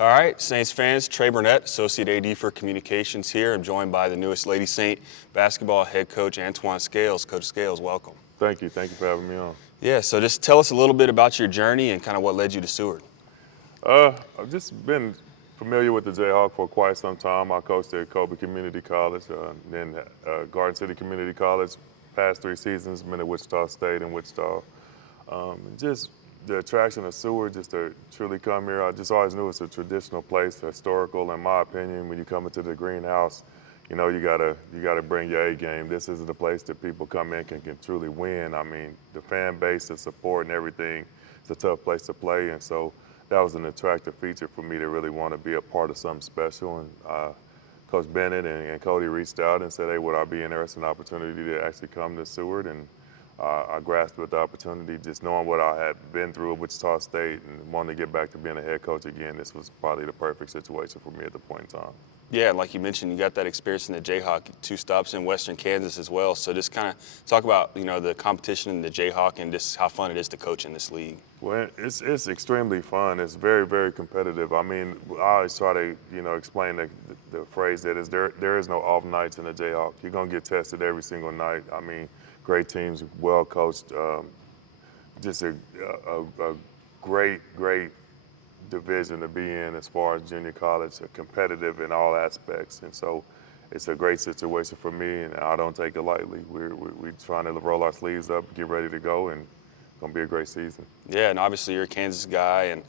All right, Saints fans, Trey Burnett, Associate AD for Communications here. I'm joined by the newest Lady Saint basketball head coach, Antwain Scales. Coach Scales, welcome. Thank you for having me on. Yeah, so just tell us a little bit about your journey and kind of what led you to Seward. I've just been familiar with the Jayhawk for quite some time. I coached at Community College, then Garden City Community College. Past 3 seasons, been at Wichita State and Wichita. And just the attraction of Seward, just to truly come here, I just always knew it's a traditional place, historical, in my opinion. When you come into the greenhouse, you know you gotta bring your A game. This is the place that people come in can truly win. I mean, the fan base, the support, and everything. It's a tough place to play, and so that was an attractive feature for me to really want to be a part of something special. And Coach Bennett and Cody reached out and said, "Hey, would I be interested in an opportunity to actually come to Seward?" And I grasped with the opportunity, just knowing what I had been through at Wichita State and wanting to get back to being a head coach again. This was probably the perfect situation for me at the point in time. Yeah, like you mentioned, you got that experience in the Jayhawk, 2 stops in Western Kansas as well. So just kind of talk about, the competition in the Jayhawk and just how fun it is to coach in this league. Well, it's extremely fun. It's very, very competitive. I mean, I always try to, explain the phrase that is there is no off nights in the Jayhawk. You're going to get tested every single night. I mean, great teams, well coached, just a great division to be in as far as junior college, competitive in all aspects. And so it's a great situation for me, and I don't take it lightly. We're trying to roll our sleeves up, get ready to go, and it's going to be a great season. Yeah, and obviously you're a Kansas guy, and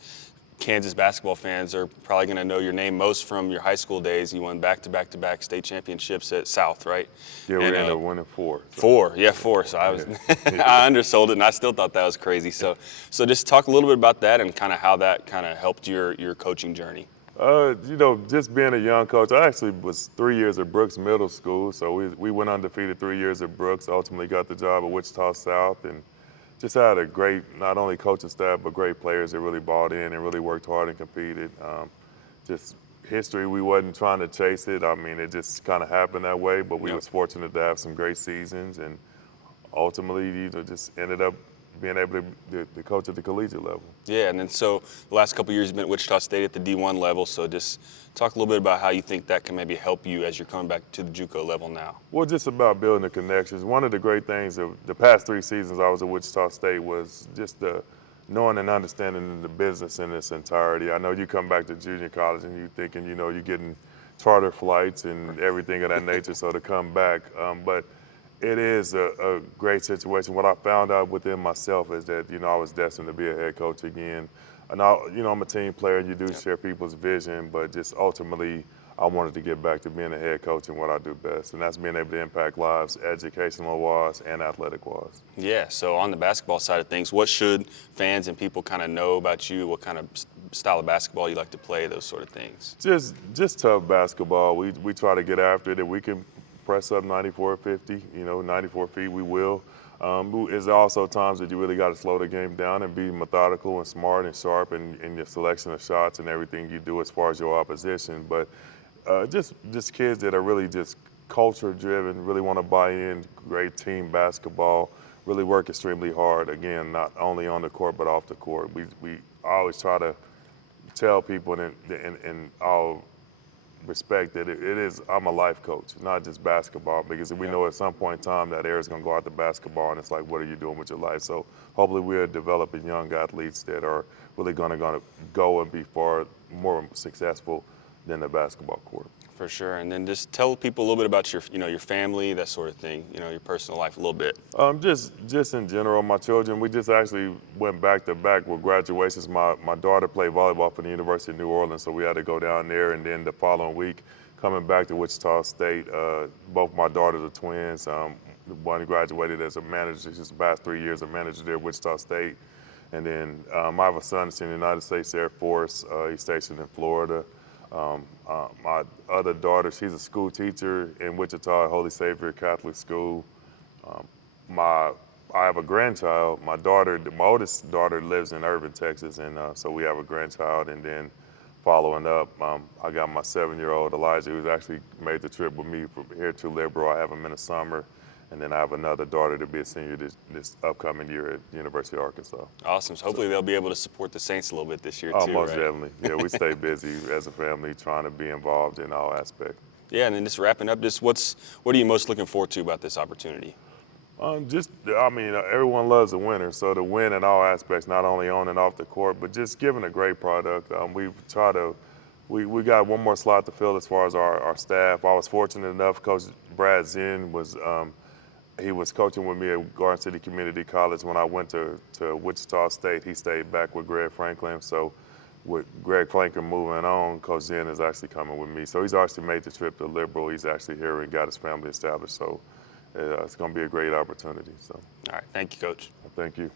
Kansas basketball fans are probably going to know your name most from your high school days. You won back-to-back state championships at South, right? Yeah, we ended up winning 4. So. 4. So I was, I undersold it, and I still thought that was crazy. So just talk a little bit about that and kind of how that kind of helped your coaching journey. Just being a young coach, I actually was 3 years at Brooks Middle School. So we went undefeated 3 years at Brooks, ultimately got the job at Wichita South, and just had a great, not only coaching staff, but great players that really bought in and really worked hard and competed. Just history, we wasn't trying to chase it. I mean, it just kind of happened that way, but we was fortunate to have some great seasons, and ultimately, just ended up being able to coach at the collegiate level. Yeah, and then so the last couple of years you've been at Wichita State at the D1 level, so just talk a little bit about how you think that can maybe help you as you're coming back to the JUCO level now. Well, just about building the connections. One of the great things of the past 3 seasons I was at Wichita State was just the knowing and understanding the business in its entirety. I know you come back to junior college and you're thinking, you're getting charter flights and everything of that nature, so to come back. But it is a great situation. What I found out within myself is that, I was destined to be a head coach again. And I'm a team player. You do share people's vision, but just ultimately, I wanted to get back to being a head coach and what I do best, and that's being able to impact lives, educational-wise and athletic-wise. Yeah, so on the basketball side of things, what should fans and people kind of know about you? What kind of style of basketball you like to play, those sort of things? Just tough basketball. We try to get after it. If we can press up 94 50, 94 feet, we will. There's also times that you really got to slow the game down and be methodical and smart and sharp in your selection of shots and everything you do as far as your opposition. But just kids that are really just culture driven, really want to buy in, great team basketball, really work extremely hard. Again, not only on the court but off the court. We always try to tell people in all respect that I'm a life coach, not just basketball, because we know at some point in time that era is going to go out to basketball, and it's like, what are you doing with your life? So hopefully we're developing young athletes that are really going to go and be far more successful than the basketball court. For sure. And then just tell people a little bit about your family, that sort of thing, your personal life a little bit. Just in general, my children, we just actually went back to back with graduations. My daughter played volleyball for the University of New Orleans, so we had to go down there. And then the following week, coming back to Wichita State, both my daughters are twins. One graduated as a manager. She's the past 3 years a manager there at Wichita State. And then I have a son that's in the United States Air Force. He's stationed in Florida. My other daughter, she's a school teacher in Wichita at Holy Savior Catholic School. I have a grandchild. My oldest daughter lives in Irving, Texas, and so we have a grandchild. And then following up, I got my 7-year-old Elijah, who's actually made the trip with me from here to Liberal. I have him in the summer. And then I have another daughter to be a senior this upcoming year at University of Arkansas. Awesome. So hopefully they'll be able to support the Saints a little bit this year Oh, too, most right? definitely. Yeah, we stay busy as a family trying to be involved in all aspects. Yeah, and then just wrapping up, what are you most looking forward to about this opportunity? Everyone loves a winner, so to win in all aspects, not only on and off the court, but just giving a great product. We got one more slot to fill as far as our staff. I was fortunate enough, Coach Brad Zinn he was coaching with me at Garden City Community College. When I went to Wichita State, he stayed back with Greg Franklin. So with Greg Franklin moving on, Coach Zinn is actually coming with me. So he's actually made the trip to Liberal. He's actually here and got his family established. So it's going to be a great opportunity. So, All right. Thank you, Coach. thank you.